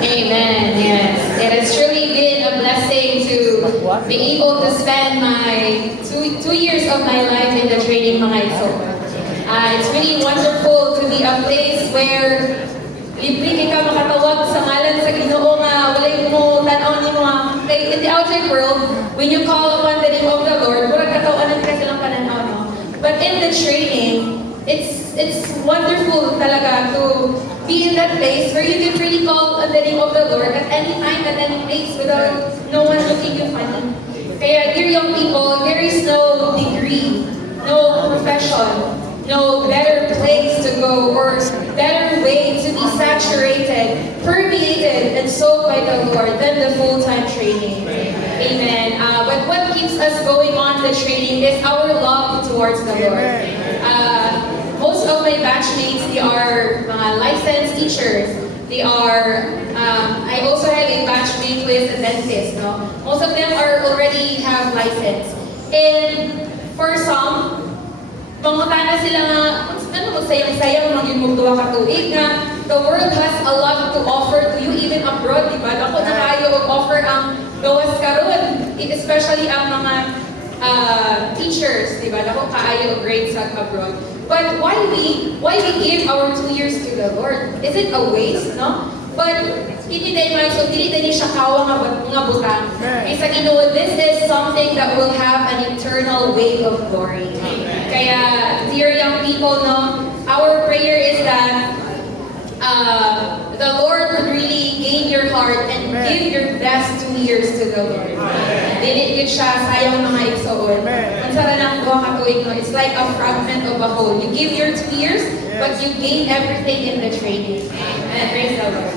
Amen. Yes. It has truly been a blessing to be able to spend my two years of my life in the training mga ito. It's really wonderful to be a place where libre ka makatawag sa ngalan sa Ginoo nga walay mo tan-aw ni mga in the outside world when you call upon the name of the Lord murag katawanan ka silang pananaw no. But in the training it's wonderful talaga to be in that place where you can really call on the name of the Lord at any time, at any place without no one looking you funny. Kaya dear young people, there is no degree, no profession, no better place to go or better way to be saturated, permeated, and sold by the Lord than the full-time training. Amen. But what keeps us going on the training is our love towards the Lord. Most of my batchmates, they are licensed teachers. They are, I also have a batchmate who is a dentist. No? Most of them already have license. And for some, pangutana sila nga, ano mo sayang-sayang maging mugduwa ka tuig nga, the world has a lot to offer to you even abroad, di ba? Ako na kayo offer ang gawas karon, especially ang mga teachers, di ba? Ako kaayo grades abroad. But why we give our 2 years to the Lord? Is it a waste, no? But hindi tayo siya kawa nga butang. Isa Ginoo, this is something that will have an eternal weight of glory. Kaya, dear young people, no, our prayer is that the Lord would really gain your heart and give your best 2 years to the Lord. Dili siya sayang mga igsoon. Ang sara ng buwang katuig, no, it's like a fragment of a whole. You give your 2 years, but you gain everything in the training. And praise the Lord.